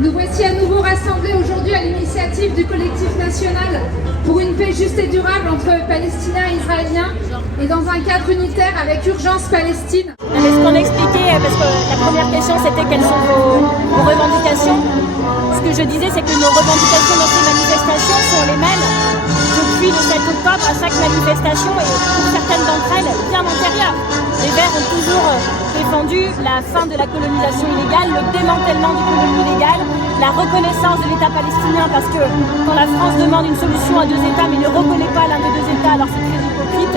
Nous voici à nouveau rassemblés aujourd'hui à l'initiative du collectif national pour une paix juste et durable entre Palestiniens et Israéliens et dans un cadre unitaire avec Urgence Palestine. Mais ce qu'on expliquait, parce que la première question c'était quelles sont vos revendications. Ce que je disais c'est que nos revendications dans ces manifestations sont les mêmes depuis le 7 octobre à chaque manifestation et pour certaines d'entre elles bien antérieures. Les Verts ont toujours défendu la fin de la colonisation illégale, le démantèlement du colonie illégale, la reconnaissance de l'État palestinien parce que quand la France demande une solution à deux États mais ne reconnaît pas l'un des deux États alors c'est très hypocrite.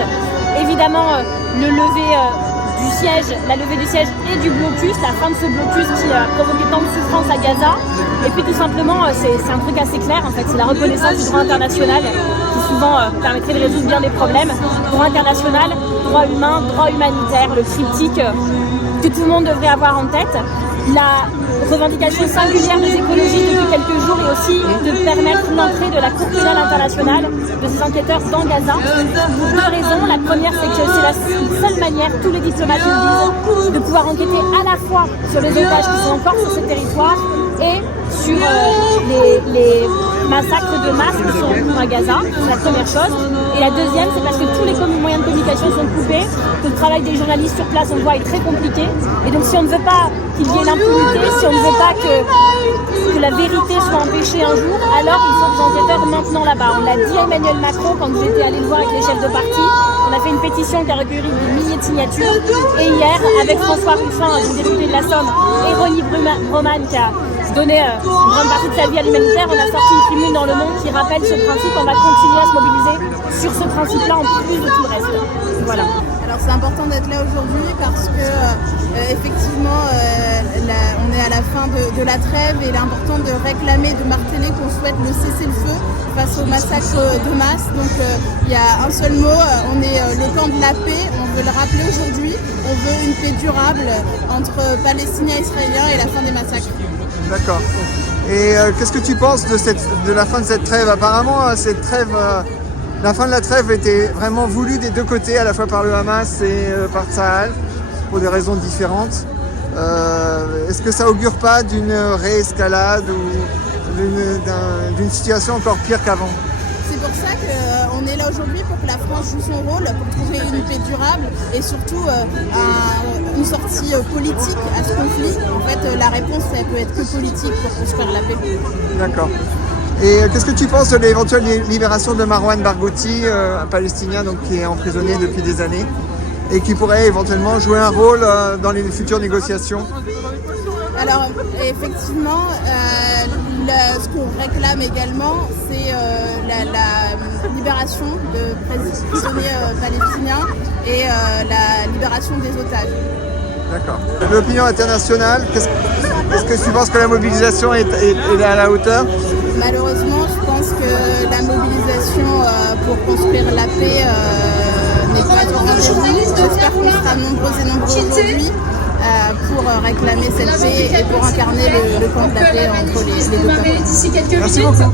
Évidemment la levée du siège et du blocus, la fin de ce blocus qui a provoqué tant de souffrance à Gaza. Et puis tout simplement, c'est un truc assez clair en fait, c'est la reconnaissance du droit international qui souvent permettrait de résoudre bien des problèmes. Droit international, droit humain, droit humanitaire, le triptyque que tout le monde devrait avoir en tête. La revendication singulière des écologistes depuis quelques jours est aussi de permettre l'entrée de la Cour pénale internationale de ces enquêteurs dans Gaza pour deux raisons. La première, c'est que c'est la seule manière, tous les diplomates le disent, de pouvoir enquêter à la fois sur les otages qui sont encore sur ce territoire et sur les massacres de masse qui sont à Gaza, c'est la première chose. Et la deuxième, c'est parce que tous les moyens de communication sont coupés, que le travail des journalistes sur place, on le voit, est très compliqué. Et donc si on ne veut pas qu'il y ait l'impunité, si on ne veut pas que la vérité soit empêchée un jour, alors il faut des enquêteurs maintenant là-bas. On l'a dit à Emmanuel Macron quand j'étais allé le voir avec les chefs de parti. On a fait une pétition qui a recueilli des milliers de signatures. Et hier, avec François Ruffin, le député de la Somme, et Ronnie Broman, qui a donné une grande partie de sa vie à l'humanitaire, on a sorti une tribune dans Le Monde qui rappelle ce principe. On va continuer à se mobiliser sur ce principe-là en plus de tout le reste. Voilà. Alors c'est important d'être là aujourd'hui parce que effectivement on est à la fin de la trêve et il est important de réclamer, de marteler qu'on souhaite le cessez-le-feu face au massacre de masse. Donc il y a un seul mot, on est le camp de la paix, on veut le rappeler aujourd'hui, on veut une paix durable entre Palestiniens et Israéliens et la fin des massacres. D'accord. Et qu'est-ce que tu penses de la fin de cette trêve? Apparemment, cette trêve, la fin de la trêve était vraiment voulue des deux côtés, à la fois par le Hamas et par Tsahal, pour des raisons différentes. Est-ce que ça augure pas d'une réescalade ou d'une situation encore pire qu'avant? C'est pour ça qu'on est là aujourd'hui, pour que la France joue son rôle, pour trouver une paix durable et surtout une sortie politique à ce conflit. En fait, la réponse, ça peut être que politique pour construire la paix. D'accord. Et qu'est-ce que tu penses de l'éventuelle libération de Marwan Barghouti, un Palestinien donc, qui est emprisonné depuis des années et qui pourrait éventuellement jouer un rôle dans les futures négociations? Alors effectivement, ce qu'on réclame également, c'est la libération de prisonniers palestiniens et la libération des otages. D'accord. L'opinion internationale, est-ce que tu penses que la mobilisation est à la hauteur? Malheureusement, je pense que la mobilisation pour construire la paix n'est pas au rendez-vous. J'espère qu'on sera nombreux et nombreux aujourd'hui pour réclamer cette paix et pour incarner le camp de la paix entre les deux camps. Merci beaucoup.